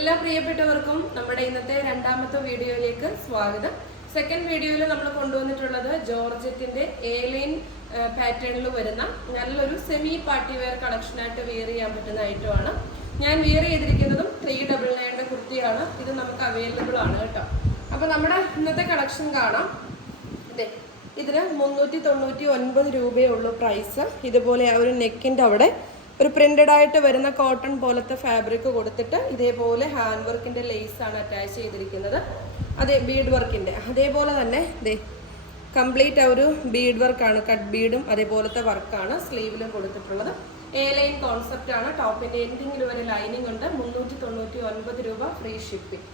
എല്ലാ പ്രിയപ്പെട്ടവർക്കും നമ്മുടെ ഇന്നത്തെ രണ്ടാമത്തെ വീഡിയോയിലേക്ക് സ്വാഗതം. സെക്കൻഡ് വീഡിയോയിൽ നമ്മൾ കൊണ്ടുവന്നിട്ടുള്ളത് ജോർജറ്റിന്റെ ഏലൈൻ പാറ്റേണിൽ വരുന്ന നല്ലൊരു സെമി പാർട്ടി വെയർ കളക്ഷനായിട്ട് വെയർ ചെയ്യാൻ പറ്റുന്ന ഐറ്റമാണ് ഞാൻ വെയർ ചെയ്തിരിക്കുന്നതും ത്രീ ഡബിൾ നയന്റെ കുർത്തിയാണ്. ഇത് നമുക്ക് അവൈലബിൾ ആണ് കേട്ടോ. അപ്പൊ നമ്മുടെ ഇന്നത്തെ കളക്ഷൻ കാണാം. അതെ ഇതിന് മുന്നൂറ്റി തൊണ്ണൂറ്റി ഒൻപത് രൂപയേ പ്രൈസ് ഇതുപോലെ ആ ഒരു നെക്കിന്റെ അവിടെ ഒരു പ്രിന്റഡ് ആയിട്ട് വരുന്ന കോട്ടൺ പോലത്തെ ഫാബ്രിക് കൊടുത്തിട്ട് ഇതേപോലെ ഹാൻഡ് വർക്കിന്റെ ലേസ് ആണ് അറ്റാച്ച് ചെയ്തിരിക്കുന്നത്. അതെ ബീഡ് വർക്കിന്റെ അതേപോലെ തന്നെ ദേ കംപ്ലീറ്റ് ആ ഒരു ബീഡ് വർക്കാണ് കട്ട് ബീഡും അതേപോലത്തെ വർക്കാണ് സ്ലീവിലും കൊടുത്തിട്ടുള്ളത്. എ ലൈൻ കോൺസെപ്റ്റ് ആണ്. ടോപ്പിന്റെ എൻഡിങ്ങിൽ വരെ ലൈനിങ് ഉണ്ട്. മുന്നൂറ്റി തൊണ്ണൂറ്റി ഒൻപത് രൂപ ഫ്രീ ഷിപ്പിംഗ്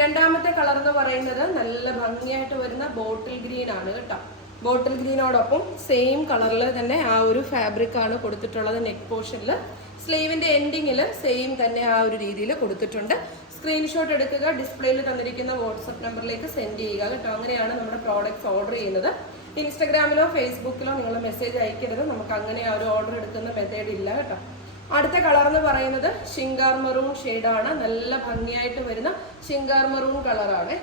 രണ്ടാമത്തെ കളർ എന്ന് പറയുന്നത് നല്ല ഭംഗിയായിട്ട് വരുന്ന ബോട്ടിൽ ഗ്രീൻ ആണ് കേട്ടോ. ബോട്ടിൽ ഗ്രീനോടൊപ്പം സെയിം കളറിൽ തന്നെ ആ ഒരു ഫാബ്രിക് ആണ് കൊടുത്തിട്ടുള്ളത് നെക്ക് പോർഷനിൽ സ്ലീവിന്റെ എൻഡിങ്ങിൽ സെയിം തന്നെ ആ ഒരു രീതിയിൽ കൊടുത്തിട്ടുണ്ട്. സ്ക്രീൻഷോട്ട് എടുക്കുക ഡിസ്പ്ലേയിൽ തന്നിരിക്കുന്ന വാട്സപ്പ് നമ്പറിലേക്ക് സെൻഡ് ചെയ്യുക കേട്ടോ. അങ്ങനെയാണ് നമ്മുടെ പ്രോഡക്റ്റ്സ് ഓർഡർ ചെയ്യുന്നത്. ഇൻസ്റ്റഗ്രാമിലോ ഫേസ്ബുക്കിലോ നിങ്ങൾ മെസ്സേജ് അയക്കരുത്. നമുക്ക് അങ്ങനെ ആ ഒരു ഓർഡർ എടുക്കുന്ന മെത്തേഡ് ഇല്ല കേട്ടോ. അടുത്ത കളർ എന്ന് പറയുന്നത് ഷിങ്കാർ മെറൂൺ ആണ്. നല്ല ഭംഗിയായിട്ട് വരുന്ന ഷിങ്കാർ മെറൂൺ കളറാണ്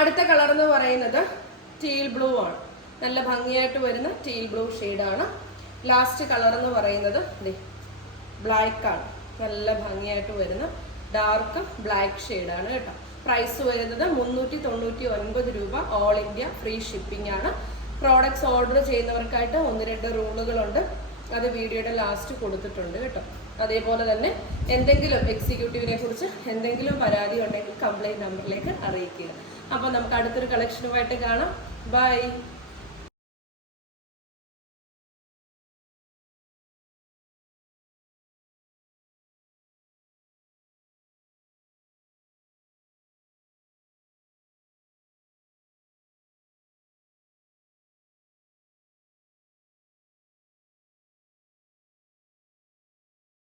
അടുത്ത കളർ എന്ന് പറയുന്നത് ടീൽ ബ്ലൂ ആണ്. നല്ല ഭംഗിയായിട്ട് വരുന്ന ടീൽ ബ്ലൂ ആണ് ലാസ്റ്റ് കളർ എന്ന് പറയുന്നത് ബ്ലാക്ക് ആണ്. നല്ല ഭംഗിയായിട്ട് വരുന്ന ഡാർക്ക് ബ്ലാക്ക് ആണ് കേട്ടോ. പ്രൈസ് വരുന്നത് മുന്നൂറ്റി തൊണ്ണൂറ്റി ഒൻപത് രൂപ. ഓൾ ഇന്ത്യ ഫ്രീ ഷിപ്പിംഗ് ആണ്. പ്രോഡക്റ്റ്സ് ഓർഡർ ചെയ്യുന്നവർക്കായിട്ട് ഒന്ന് രണ്ട് റൂളുകളുണ്ട് അത് വീഡിയോയുടെ ലാസ്റ്റ് കൊടുത്തിട്ടുണ്ട് കേട്ടോ. അതേപോലെ തന്നെ എന്തെങ്കിലും എക്സിക്യൂട്ടീവിനെ കുറിച്ച് എന്തെങ്കിലും പരാതി ഉണ്ടെങ്കിൽ കംപ്ലൈന്റ് നമ്പറിലേക്ക് അറിയിക്കുക. അപ്പോൾ നമുക്ക് അടുത്തൊരു കളക്ഷനുമായിട്ട് കാണാം. ബൈ